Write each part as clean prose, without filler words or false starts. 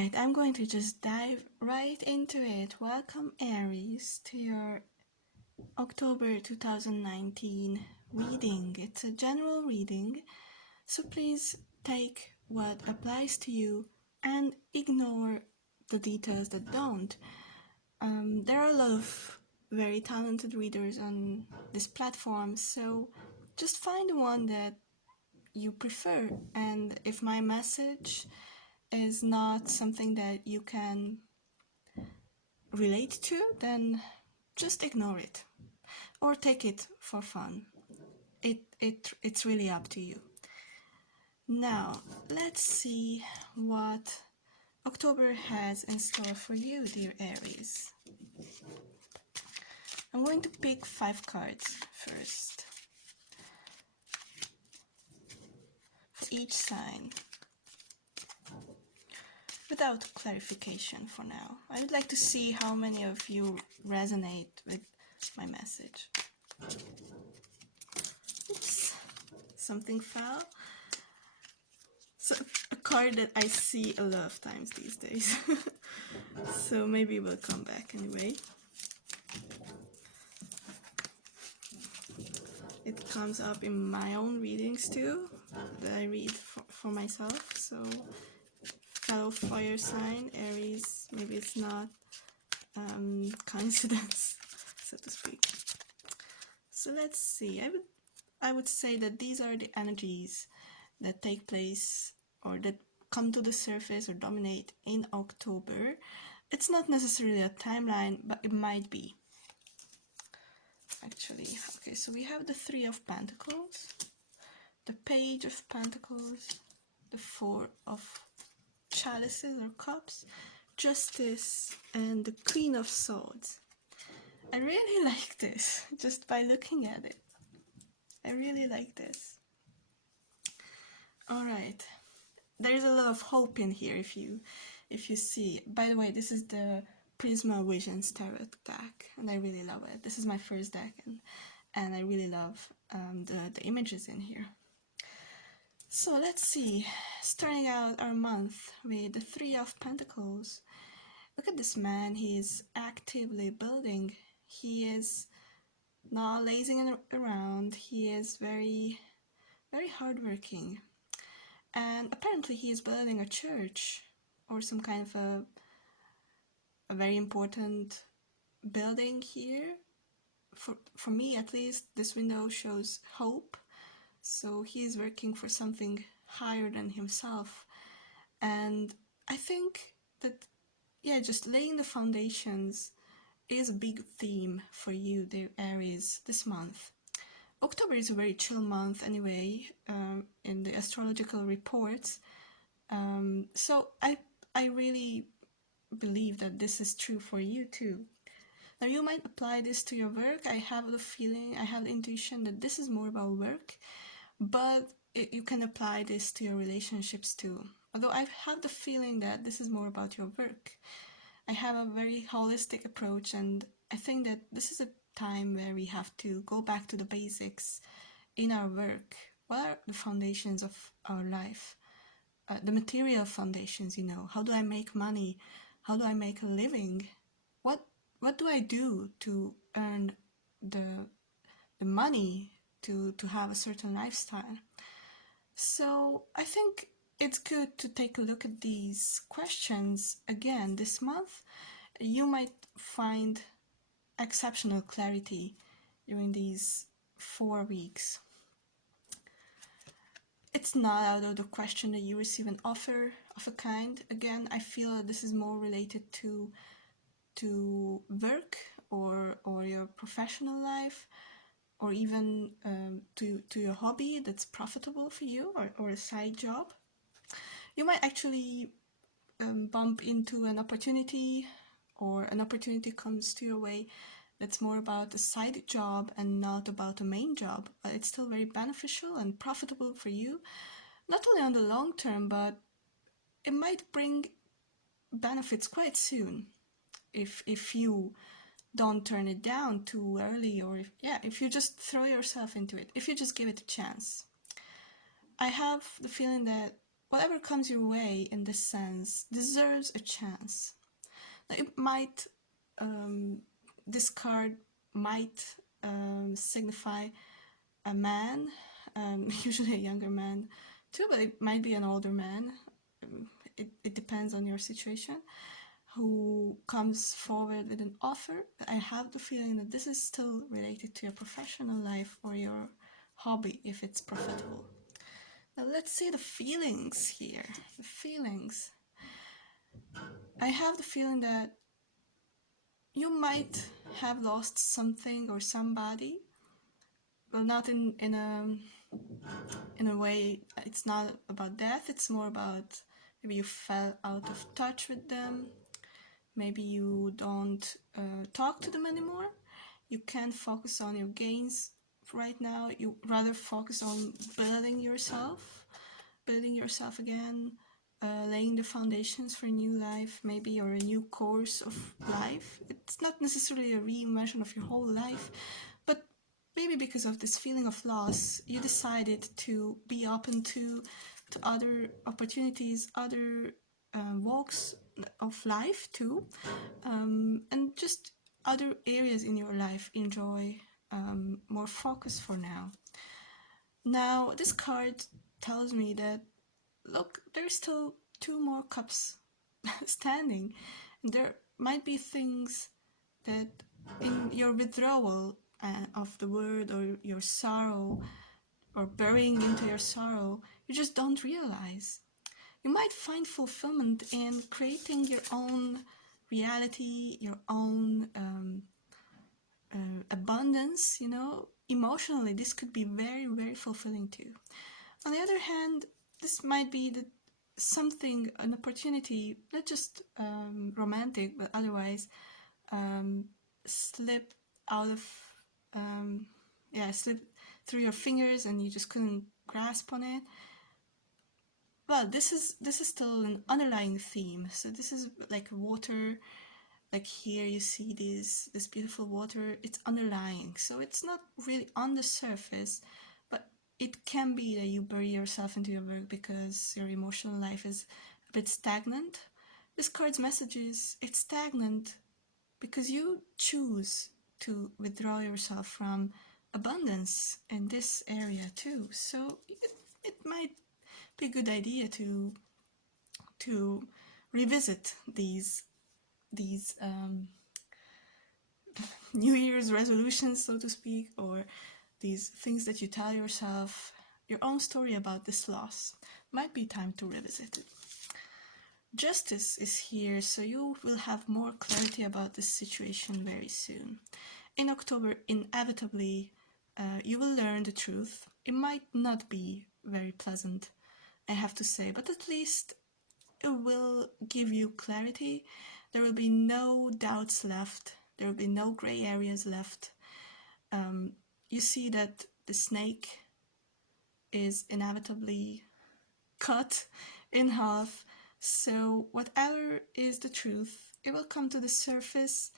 Alright, I'm going to just dive right into it. Welcome, Aries, to your October 2019 reading. It's a general reading, so please take what applies to you and ignore the details that don't. There are a lot of very talented readers on this platform, so just find the one that you prefer. And if my message is not something that you can relate to, then just ignore it or take it for fun. It's really up to you. Now, let's see what October has in store for you, dear Aries. I'm going to pick 5 cards first for each sign, without clarification for now. I would like to see how many of you resonate with my message. Oops, something fell. So, a card that I see a lot of times these days. So maybe we'll come back anyway. It comes up in my own readings too, that I read for myself. So, fellow fire sign, Aries, maybe it's not coincidence, so to speak. So let's see. I would say that these are the energies that take place or that come to the surface or dominate in October. It's not necessarily a timeline, but it might be. Actually, okay, so we have the 3 of Pentacles, the Page of Pentacles, the 4 of Chalices or Cups, Justice, and the Queen of Swords. I really like this, just by looking at it. I really like this. Alright, there's a lot of hope in here if you see. By the way, this is the Prisma Visions Tarot deck, and I really love it. This is my first deck, and I really love the images in here. So let's see, starting out our month with the 3 of Pentacles. Look at this man, he is actively building. He is not lazing around, he is very, very hardworking. And apparently he is building a church or some kind of a very important building here. For me at least, this window shows hope. So he is working for something higher than himself. And I think that, yeah, just laying the foundations is a big theme for you, dear Aries, this month. October is a very chill month anyway, in the astrological reports. So I really believe that this is true for you too. Now you might apply this to your work. I have the feeling, I have the intuition that this is more about work, but you can apply this to your relationships too. Although I have the feeling that this is more about your work. I have a very holistic approach, and I think that this is a time where we have to go back to the basics in our work. What are the foundations of our life? The material foundations, you know. How do I make money? How do I make a living? What do I do to earn the money to have a certain lifestyle? So I think it's good to take a look at these questions again this month. You might find exceptional clarity during these 4 weeks. It's not out of the question that you receive an offer of a kind. Again, I feel that this is more related to work or your professional life, or even to your hobby that's profitable for you, or a side job. You might actually bump into an opportunity, or an opportunity comes to your way that's more about a side job and not about a main job. It's still very beneficial and profitable for you, not only on the long term, but it might bring benefits quite soon if you don't turn it down too early, or if you just throw yourself into it, if you just give it a chance. I have the feeling that whatever comes your way in this sense deserves a chance. It might, this card might signify a man, usually a younger man too, but it might be an older man. It depends on your situation, who comes forward with an offer. But I have the feeling that this is still related to your professional life or your hobby if it's profitable. Now let's see the feelings here. The feelings. I have the feeling that you might have lost something or somebody. Well, not in a way. It's not about death. It's more about maybe you fell out of touch with them. Maybe you don't talk to them anymore. You can't focus on your gains right now. You rather focus on building yourself again, laying the foundations for a new life, maybe, or a new course of life. It's not necessarily a reinvention of your whole life, but maybe because of this feeling of loss, you decided to be open to other opportunities, other walks of life too, and just other areas in your life enjoy more focus for now. Now, this card tells me that, look, there's still two more cups standing. There might be things that in your withdrawal of the word, or your sorrow, or burying into your sorrow, you just don't realize. You might find fulfillment in creating your own reality, your own abundance, you know. Emotionally, this could be very, very fulfilling too. On the other hand, this might be something, an opportunity, not just romantic, but otherwise, slip out of, slip through your fingers and you just couldn't grasp on it. Well, this is still an underlying theme. So this is like water. Like here you see this beautiful water. It's underlying. So it's not really on the surface, but it can be that you bury yourself into your work because your emotional life is a bit stagnant. This card's message is it's stagnant because you choose to withdraw yourself from abundance in this area too. So it might be a good idea to revisit these New Year's resolutions, so to speak, or these things that you tell yourself, your own story about this loss. Might be time to revisit it. Justice is here, so you will have more clarity about this situation very soon. In October, inevitably, you will learn the truth. It might not be very pleasant, I have to say, but at least it will give you clarity. There will be no doubts left. There will be no gray areas left. You see that the snake is inevitably cut in half. So whatever is the truth, it will come to the surface.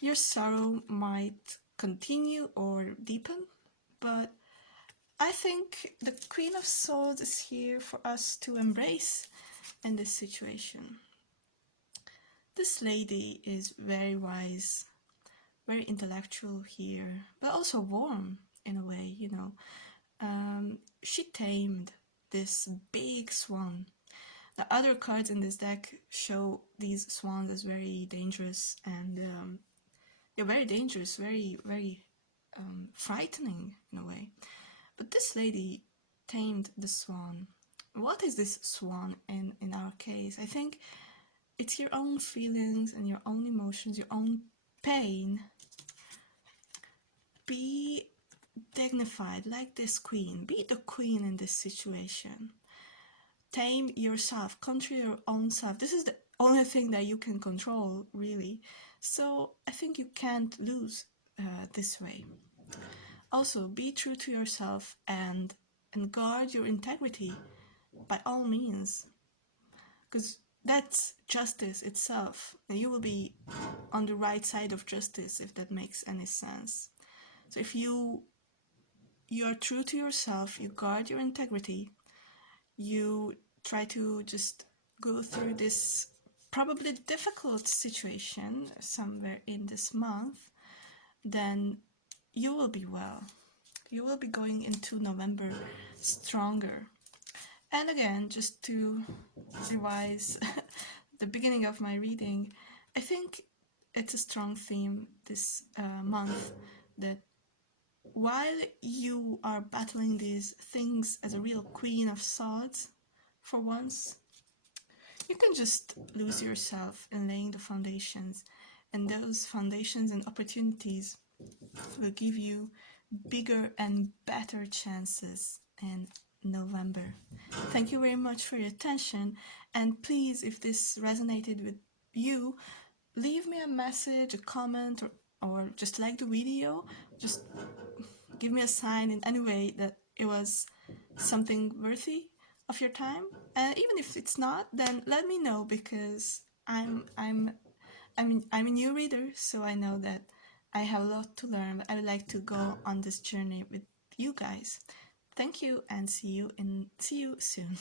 Your sorrow might continue or deepen, but I think the Queen of Swords is here for us to embrace in this situation. This lady is very wise, very intellectual here, but also warm in a way, you know. She tamed this big swan. The other cards in this deck show these swans as very dangerous, and they're very dangerous, very, very frightening in a way. But this lady tamed the swan. What is this swan in our case? I think it's your own feelings and your own emotions, your own pain. Be dignified like this queen. Be the queen in this situation. Tame yourself, control your own self. This is the only thing that you can control, really. So I think you can't lose this way. Also, be true to yourself and guard your integrity by all means, because that's justice itself, and you will be on the right side of justice, if that makes any sense. So if you are true to yourself, you guard your integrity, you try to just go through this probably difficult situation somewhere in this month, then you will be well. You will be going into November stronger. And again, just to revise the beginning of my reading, I think it's a strong theme this month that while you are battling these things as a real queen of swords, for once, you can just lose yourself in laying the foundations, and those foundations and opportunities will give you bigger and better chances in November. Thank you very much for your attention, and please, if this resonated with you, leave me a message, a comment, or just like the video. Just give me a sign in any way that it was something worthy of your time. And even if it's not, then let me know, because I'm a new reader, so I know that I have a lot to learn, but I would like to go on this journey with you guys. Thank you, and see you soon.